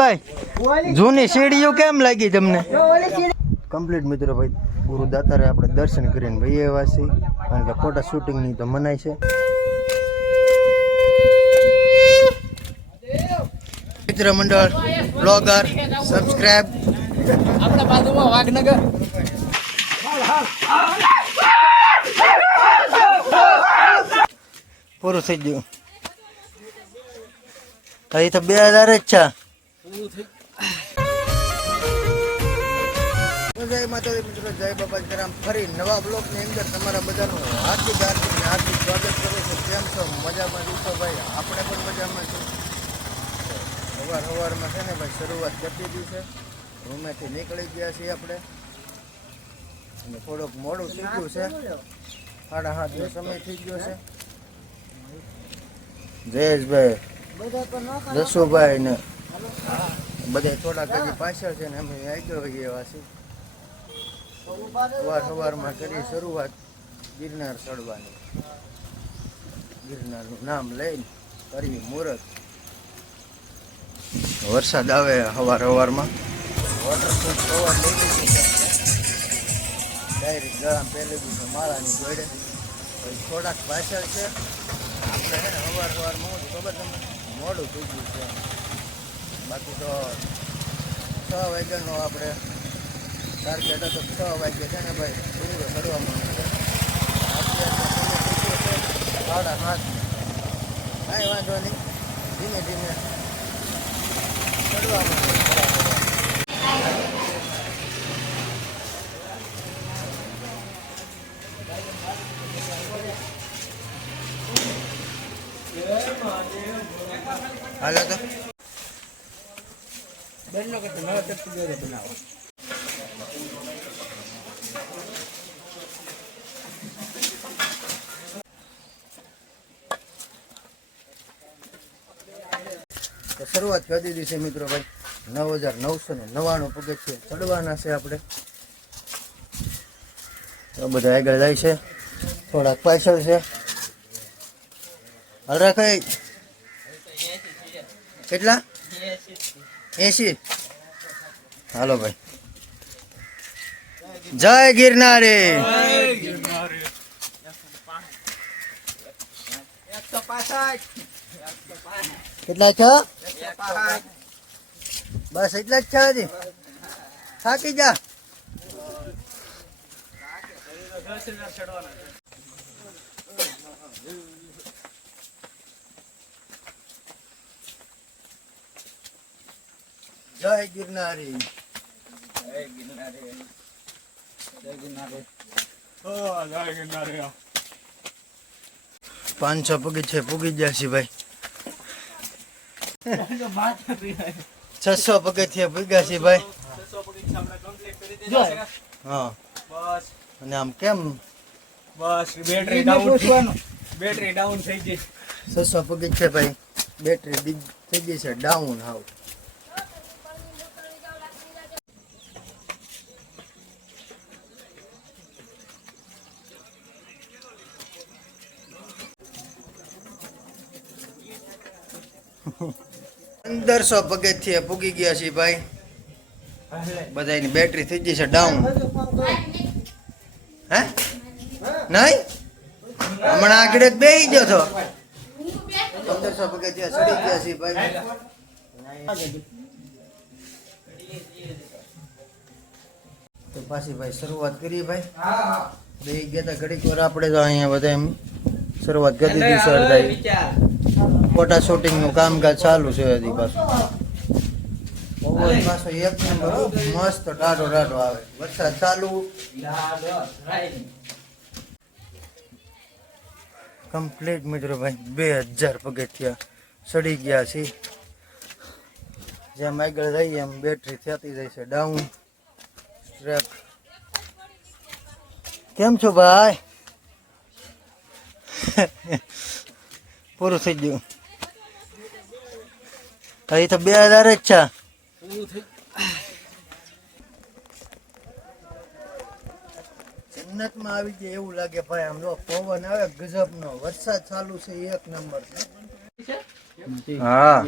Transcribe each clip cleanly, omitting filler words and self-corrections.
ભાઈ જૂની સીડીઓ કેમ લાગી તમને? કમ્પ્લીટ મિત્રો ભાઈ ગુરુ દાતારે આપણે દર્શન કરીને ભાઈ એવા છીએ કારણ કે ફોટા શૂટિંગ ની તો મનાય છે. મિત્ર મંડળ બ્લોગર સબસ્ક્રાઇબ આપણા બાજુમાં વાઘનગર પૂરું થઈ ગયું. અહીં તો 2000 જ છે. જય માતાજી મિત્રો, જય બાબા સીતારામ. ફરી નવા બ્લોગની અંદર તમારા બધાનું હાર્દિક સ્વાગત કરું છું. કેમ છો? મજામાં છો ભાઈ? આપણે પણ મજામાં છું. સવારમાં છે ને ભાઈ શરૂઆત કરી દીધી છે. રૂમેથી નીકળી ગયા છીએ આપણે અને થોડોક મોડું થઈ ગયું છે. 7:30 સમય થઈ ગયો છે. જયેશભાઈ, જસુભાઈ ને બધા થોડાક હજી પાછળ છે ને અમે આગળ વહી એવા છીએ. સવારમાં કરી શરૂઆત ગિરનાર ચડવાની. ગિરનારનું નામ લઈને કરી મુહૂર્ત. વરસાદ આવે સવારમાં વોટરપ્રૂફ કવર લઈ લીધું છે. ડાયરેક્ટ ગળામાં પહેરી દીધું માળાની જોડે. થોડાક પાછળ છે આપણે છે ને સવારમાં ખબર તમને મોડું થઈ ગયું છે. બાકી તો 6 વાગ્યાનો આપણે ટાર્ગેટ હતો. 6 વાગ્યે છે ને ભાઈ ડુંગરો ચડવામાં છે. અત્યારે 7:30. કાંઈ વાંધો નહીં, ધીમે ધીમે ચડવામાં હાલો તો બેનનો કે નવા ચપટી જોડે બનાવો. તો શરૂઆત કરી દીધી છે મિત્રો ભાઈ. 9999 પગથિયે ચડવાના છે આપણે. તો બધા આગળ જાય છે, થોડાક પાછળ છે. હાલ રાખાય કેટલા? 80. હાલો ભાઈ. જય ગિરનારી. કેટલા છો? બસ એટલા જ છે. હજી થાકી જા. જય ગિરનારી. જય ગિરનારી. જય ગિરનારી. ઓ જય ગિરનારી. 500 પગથિયે પૂગી ગયા છે ભાઈ. 600 પગથિયે પૂગ્યા છે ભાઈ. હા બસ. અને આમ કેમ બસ બેટરી ડાઉન થઈ ગઈ. 600 પગથિયે ભાઈ બેટરી થઈ ગઈ છે ડાઉન. હાવ $1500 પગથિયે પૂગી ગયા છે ભાઈ. બધાની બેટરી થઈ ગઈ છે ડાઉન. હે નહીં હમણાં આગળ જ બેસી ગયો તો 1500 પગથિયે ચડી ગયા છે ભાઈ. તો પાછી ભાઈ શરૂઆત કરીએ ભાઈ. બેસી ગયા હતા ઘડીક વાર આપણે તો અહીંયા બધા એમ શરૂઆત કરી દીધી છે. ફોટા શૂટિંગ નું કામકાજ ચાલુ છે હજી પાછું. પવન પાછો એક નંબર મસ્ત ટાઢો આવે. વરસાદ ચાલુ. કમ્પ્લીટ મિત્રો ભાઈ 2000 પગથિયા ચડી ગયા છે. જેમ આગળ જઈએ એમ બેટરી થતી જાય છે ડાઉન. સ્ટ્રેપ કેમ છો ભાઈ? પૂરું થઈ ગયું. અહીં તો 2000 જ છે. જન્નતમાં આવી જાય એવું લાગે ભાઈ. આમ જો પવન આવે ગજબ નો. વરસાદ ચાલુ છે એક નંબર. હા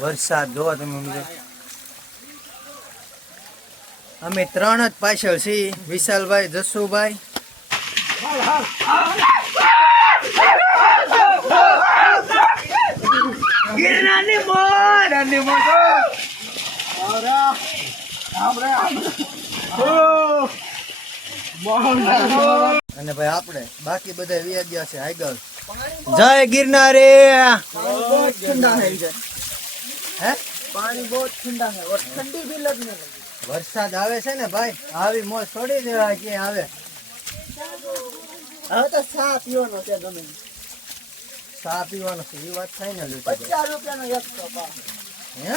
વરસાદ જોવો તમે મિત્રો. અમે 3 જ પાછળ છીએ, વિશાલભાઈ, જસુભાઈ. અને ભાઈ આપણે બાકી બધા વ્યા ગયા છે આગળ. જય ગિરનારે. હે पानी बहुत ठंडा है और ठंडी भी लगने लगी. વરસાદ આવે છે ને ભાઈ, આવી મોજ છોડી દેવા કે આવે. હવે તો ચા પીવાનો છે ગમે ચા પીવાનો છે એ વાત થાય ને. 50 રૂપિયાનો એક કપ. હે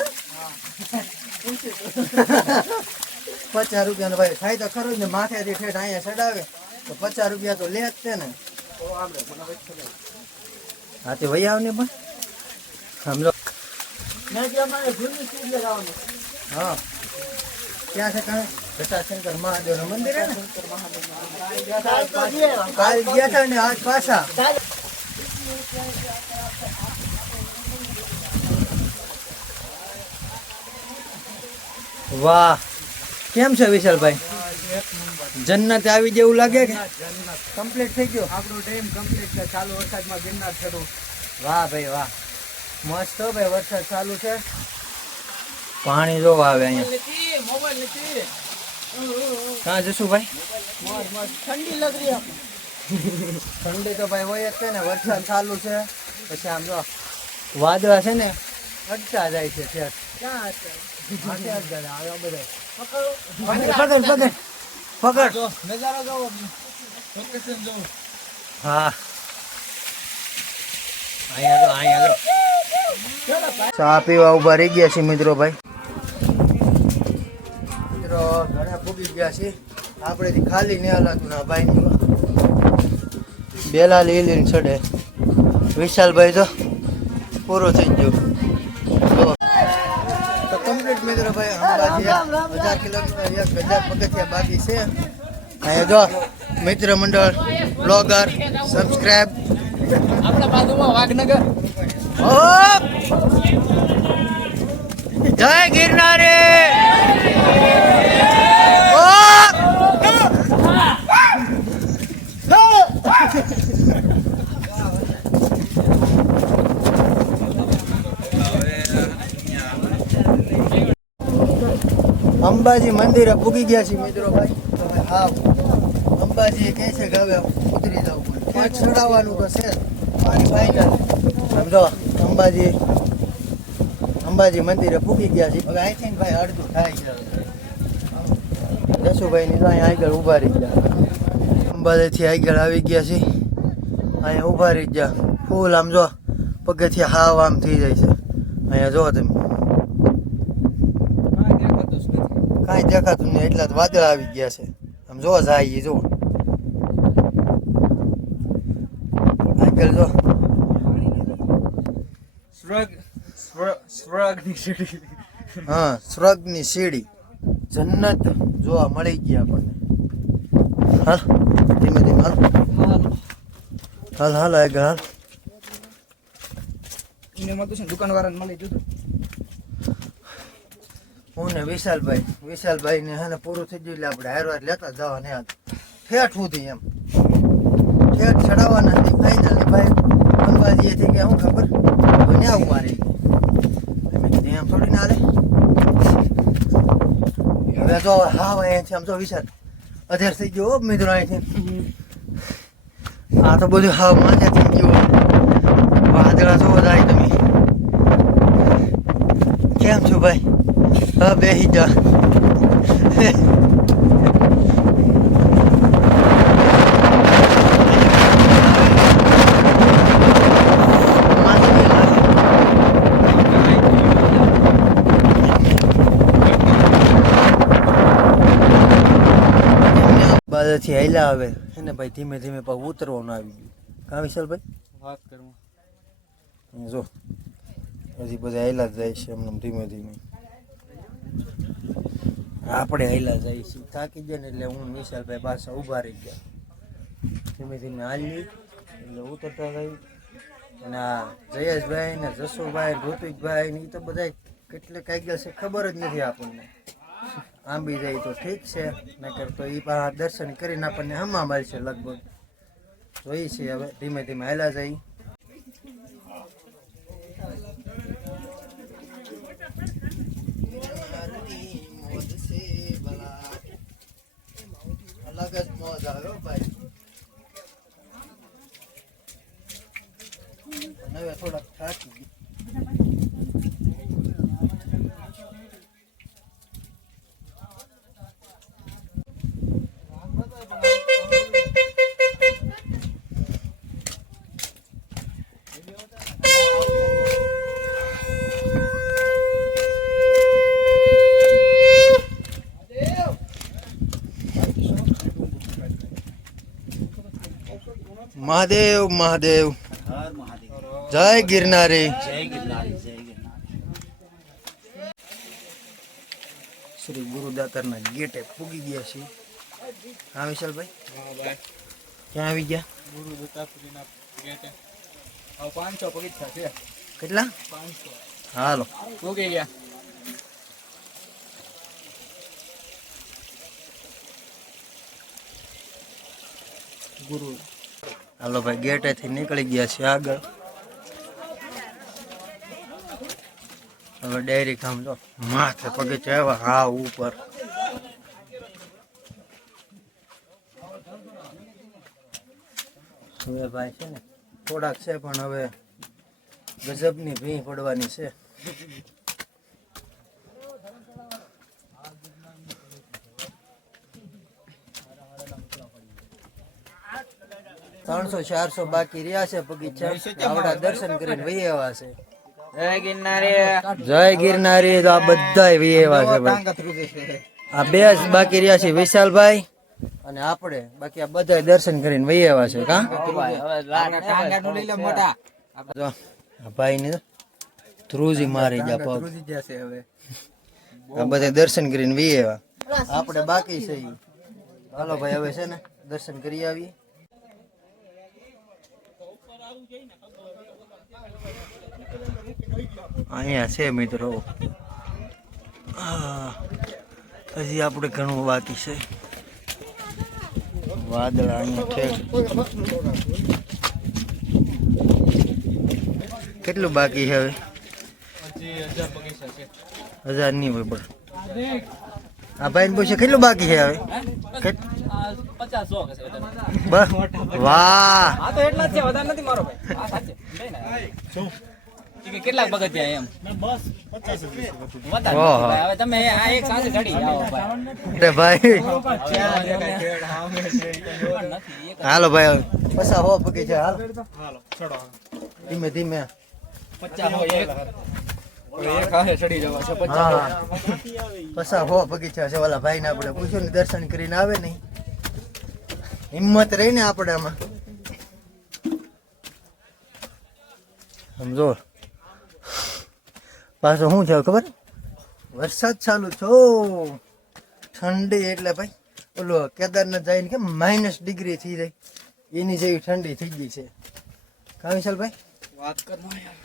50 રૂપિયાનો ભાઈ થાય તો ખરું જ ને. માથેથી ઠેઠ અહીંયા ચડાવે તો 50 રૂપિયા તો લે જ છે ને. હા તે વહી આવ ને પણ સમજો. મેં જે અમારે જૂની ચીજ લગાવવાનું. હા ક્યાં છે કાંઈ જટાશંકર મહાદેવનું મંદિર હે ને. કાલ ગયા હતા ને આજ પાછા. વાહ કેમ છે વિશાલભાઈ? જન્નત આવી જેવું લાગે કે કમ્પ્લીટ થઈ ગયો? આપણું ડેમ કમ્પ્લીટ છે. ચાલુ વરસાદમાં ગિરનાર ચડવું. વાહ ભાઈ વાહ, મસ્ત હો ભાઈ. વરસાદ ચાલુ છે, પાણી જોવા આવે અહીંયા. ક્યાં જશું ભાઈ? ઠંડી લગ રહી है. ઠંડી તો ભાઈ હોય જ છે ને. વરસાદ ચાલુ છે પછી આમ જો વાદળા છે ને અડતા જાય છે. ક્યાં હશે? પકડ પકડ. નજારો જોવો, લોકેશન જોવો. હા અહીંયા જો ચા પીવા ઉભા રહી ગયા છે મિત્રો. ભાઈ મિત્રો ઘણા પૂગી ગયા છે. આપણેથી ખાલી નહીં હાલાતું ના ભાઈ. બેલા લીલી ચડે. વિશાલભાઈ તો પૂરો થઈ ગયો તો કમ્પ્લીટ મિત્રો. ભાઈ અંબાજી 1000 કિલોમીટર 1000 પગથિયા બાકી છે. અહીંયા જો મિત્ર મંડળ, બ્લોગર, સબસ્ક્રાઇબ. આપણા બાજુમાં વાઘનગર. જય ગિરનારે. અંબાજી મંદિરે પૂગી ગયા છે મિત્રો. ભાઈ હા અંબાજી કહે છે કે હવે ઉતરી જવું પડે. ત્યાં ચડાવવાનું તો છે મારી ફાઈનલ. સમજો અંબાજી મંદિરે પૂગી ગયા છે. હવે અહીંથી ને ભાઈ અડધું થાય છે. જસુભાઈ ની તો અહીંયા આગળ ઉભા રહી ગયા. અંબાજીથી આગળ આવી ગયા છે. અહીંયા ઉભા રહી ગયા. ફૂલ આમ જો પગથિયા હાવ આમ થઈ જાય છે. અહીંયા જો તમે કાંઈ દેખાતું નહીં. એટલા તો વાદળ આવી ગયા છે. આમ જો જાય જો આગળ જો હા સ્વર્ગની સીડી જન્નત જોવા મળી ગઈ આપણને. હાલ ધીમે ધીમે હાલ હાલ આગળ હાલ. દુકાન વાળાને મળી જતું. હું ને વિશાલભાઈ ને હે ને પૂરું થઈ ગયું એટલે આપણે હારવાર લેતા જવાને ઠેઠ સુધી એમ ઠેઠ ચડાવવાના હતી ફાઈનલ. ભાઈ અંબાજી એથી ગયા શું ખબર ત્યાં ઉભા રહી ગયા એમ થોડી ના લે. હવે તો હા ભાઈ અહીંથી આમ તો વિશાલ અધેર થઈ ગયો મિત્રો. અહીંથી આ તો બધું હાવ માથે થઈ ગયું. વાદળા જોવો જાય તમે. કેમ છો ભાઈ? હા બેસી જા. બાજુથી હાલ્યા આવે એને ભાઈ ધીમે ધીમે પાછું ઉતરવાનું આવી ગયું. કાં વિશાલભાઈ વાત કરું જો હજી બધા હાલ્યા જ જાય છે એમને ધીમે ધીમે. આપણે હાલ્યા જાય છે થાકી ગયા ને એટલે હું વિશાલભાઈ પાછા ઊભા રહી ગયા. ધીમે ધીમે હાલી એટલે ઉતરતા ગઈ. અને આ જયેશભાઈ ને જસુભાઈ ઋત્વિકભાઈ ને એ તો બધા કેટલે કઈ ગયા છે ખબર જ નથી આપણને. આંબી જાય તો ઠીક છે, નકર તો એ પાછા દર્શન કરીને આપણને હમા મળશે લગભગ. જોઈ છે હવે ધીમે ધીમે હાલા જાય. અલગ જ મોજ આવ્યો ભાઈ. હવે થોડાક થાકી ગઈ. મહાદેવ મહાદેવ, જય ગિરનારી. શ્રી ગુરુદાતારના ગેટે પૂગી ગયા છીએ. હા વિશાલભાઈ, ક્યાં આવી ગયા? ગુરુદાતાના ગેટે 500 પગથિયા છે. કેટલા? 500. હાલો પૂગી ગયા. ગુરુ હાલો ભાઈ, ગેટેથી નીકળી ગયા છે આગળ. હવે ડાયરી કામ જો માથે પગથિયા આવ્યા. હા ઉપર હવે ભાઈ છે ને થોડાક છે, પણ હવે ગજબની ભીં પડવાની છે. ત્રણસો 400 બાકી રહ્યા છે બગીચા. આવડા દર્શન કરીને વહી આવ્યા છે. જય ગિરનારી. જય ગિરનારી. તો આ બધા વહી આવ્યા છે ભાઈ. આ બે જ બાકી રહ્યા છે, વિશાલભાઈ અને આપણે. બાકી આ બધા દર્શન કરીને વહી આવ્યા છે. કા જો આ ભાઈ ને ધ્રુજી મારી જા પગ. આ બધા દર્શન કરીને વહી આવ્યા. આપણે બાકી છે. હાલો ભાઈ, હવે છે ને દર્શન કરી આવીએ. અહીંયા છે મિત્રો. હજી આપણે ઘણું બાકી છે. વાદળા અહીંયા ઠેર. કેટલું બાકી છે હવે? 1000 પગથિયા છે. 1000 નહીં હોય પણ. આ ભાઈ ને પૂછે કેટલું બાકી છે હવે? 50 છે. બસ વાહ. આ તો એટલા જ છે, વધારે નથી મારો ભાઈ. આ સાચે શું કેટલાક પગથિયા એમ? બસ 50 હવે તમે આ એક સાથે ચડી જાઓ અરે ભાઈ. ભાઈ હાલો ભાઈ, પસા હો પગી છે. હાલો ચડો ધીમે ધીમે. 50 હોય એક હાથે ચડી જવા છે. 50 પસા હો બગીચા છે. ઓલા ભાઈ ને આપણે પૂછ્યું ને, દર્શન કરીને આવે નહીં. હિંમત રહી ને આપણે આમાં. સમજો પાછો શું છે ખબર? વરસાદ ચાલુ છો. ઠંડી એટલે ભાઈ ઓલો કેદારનાથ જઈને કેમ -डिग्री થઈ જાય એની જેવી ઠંડી થઈ ગઈ છે. કા વિશાલભાઈ વાત કરનો યાર.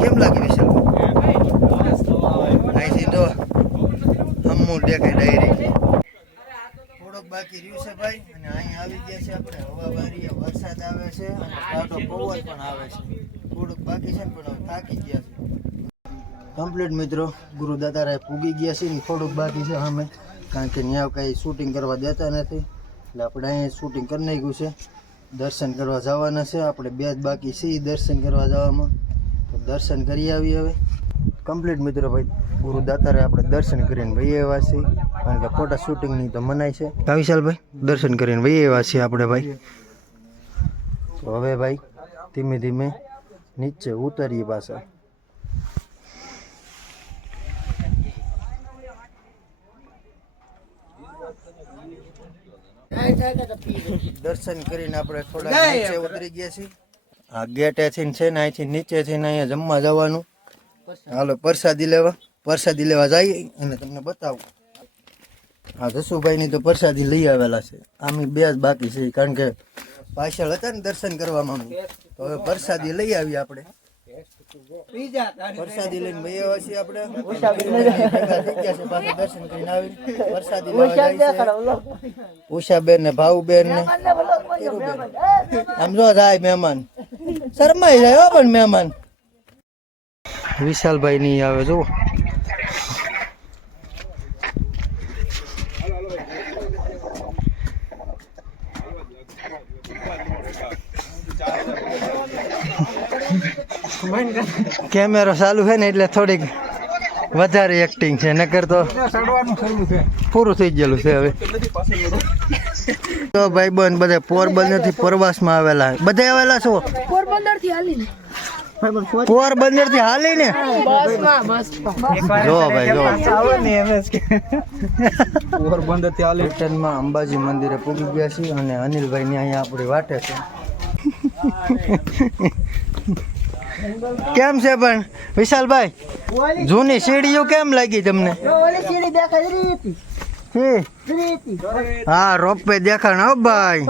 કેમ લાગે વિશાલભાઈ? અહીંથી તો હમું દેખાય ડાયરી. થોડોક બાકી રહ્યું છે ભાઈ. અને અહીંયા આવી ગયા છે આપણે. હવા બારી, વરસાદ આવે છે અને ટાઢો પવન પણ આવે છે. થોડુંક બાકી છે ને પણ હવે થાકી ગયા છે કમ્પ્લીટ મિત્રો. ગુરુદાતારાય પૂગી ગયા છે ને થોડુંક બાકી છે અમે, કારણ કે ત્યાં કાંઈ શૂટિંગ કરવા દેતા નથી એટલે આપણે અહીંયા શૂટિંગ કરી નાખ્યું છે. દર્શન કરવા જવાના છે આપણે. બે જ બાકી છે દર્શન કરવા જવામાં. તો દર્શન કરી આવીએ હવે કમ્પ્લીટ મિત્રો. ભાઈ ગુરુદાતારે આપણે દર્શન કરીને વહી આવ્યા છીએ, કારણ કે ફોટા શૂટિંગની તો મનાય છે. વિશાલભાઈ દર્શન કરીને વહી આવ્યા છીએ આપણે ભાઈ. તો હવે ભાઈ ધીમે ધીમે નીચે ઉતરીએ પાછા. દર્શન કરીને આપણે થોડા નીચે ઉતરી ગયા છીએ. આ ગેટેથી છે ને અહીંથી નીચેથી અહીંયા જમવા જવાનું. હાલો પ્રસાદી લેવા જઈએ અને તમને બતાવું. હા જસુભાઈની તો પ્રસાદી લઈ આવેલા છે આમ બે જ બાકી છે કારણ કે પાછળ હતા ને દર્શન કરવામાં તો હવે પ્રસાદી લઈ આવી આપણે પ્રસાદી લઈને ભાઈ આવ્યા છીએ આપણે ભેગા થઈ ગયા છે પાછા દર્શન કરીને આવી પ્રસાદી લેવા જાય છે ઉષાબેન ને ભાવુબેન ને હીરુબેન. આમ જો જાય મહેમાન શરમાઈ જાય હો પણ મહેમાન વિશાલભાઈ ની આવે જો કેમેરો ચાલુ છે ને એટલે થોડીક વધારે એક્ટિંગ છે નકર તો પૂરું થઈ ગયેલું છે હવે તો ભાઈ બંધ બધા પોરબંદર થી પ્રવાસમાં આવેલા બધા આવેલા છો પોરબંદર થી હાલીને જો ભાઈ જો પોરબંદર થી હાલી રિટર્નમાં અંબાજી મંદિરે પૂગી ગયા છીએ અને અનિલભાઈ ની અહીંયા આપણી વાટે છે કેમ છે પણ વિશાલભાઈ જૂની સીડીઓ કેમ લાગી તમને હા રોપવે દેખાણા હો ભાઈ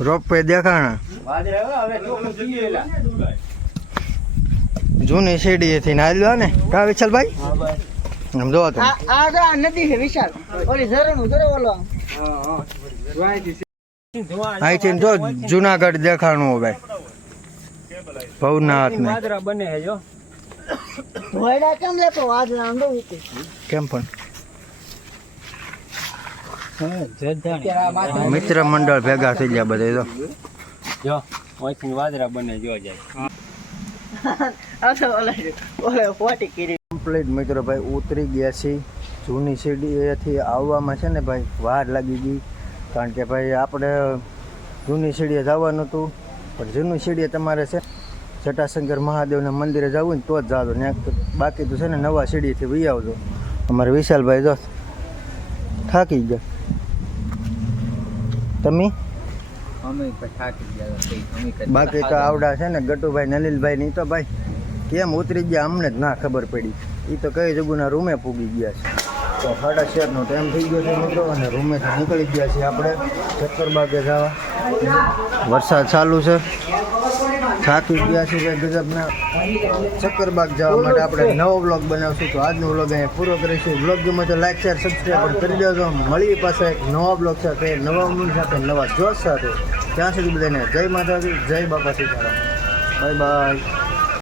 રોપવે દેખાણા જૂની સીડી થી હાલ્યો ને કા વિશાલભાઈ આમ જો તો નદી છે વિશાલ ઓલી ઝરણું જરો ઓલો અહીંથી જો જુનાગઢ દેખાણું ભાઈ ભવનાથ ને બને છે જો ભોયડા કેમ લેતો વાદળા નો ઉતી કેમ પણ મિત્ર મંડળ ભેગા થઈ ગયા બધા તો જો ઓઈથી વાદરા બને જો જાય ઓલે ફોટી કરી કમ્પ્લીટ મિત્રો ભાઈ ઉતરી ગયા છે જૂની સીડીએથી આવવામાં છે ને ભાઈ વાર લાગી ગઈ કારણ કે ભાઈ આપણે જૂની સીડીએ જવાનું હતું પણ જૂની સીડીએ તમારે છે જટાશંકર મહાદેવના મંદિરે જવું ને તો જ જાજો ને બાકી તો છે ને નવા સીડીથી વી આવજો અમારે વિશાલભાઈ જો થાકી ગયા તમે બાકી તો આવડા છે ને ગટુભાઈ નલિલભાઈ ની તો ભાઈ કેમ ઉતરી ગયા અમને જ ના ખબર પડી એ તો કઈ જગ્યાના રૂમે પૂગી ગયા છે તો 6:30નો ટાઈમ થઈ ગયો છે મિત્રો અને રૂમેથી નીકળી ગયા છીએ આપણે ચક્કરબાગે જવા વરસાદ ચાલુ છે થાકી ગયા છે ભાઈ ગજબના ચક્કરબાગ જવા માટે આપણે નવો વ્લોગ બનાવશું તો આજનો વ્લોગ અહીંયા પૂરો કરીશું વ્લોગ ગમે તો લાઈક શેર સબસ્ક્રાઈબ કરી દેજો મળીએ પાછા એક નવા વ્લોગ સાથે નવા મૂળ સાથે નવા જોશ સાથે ત્યાં સુધી બધાને જય માતાજી જય બાપા સીતારામ બાય બાય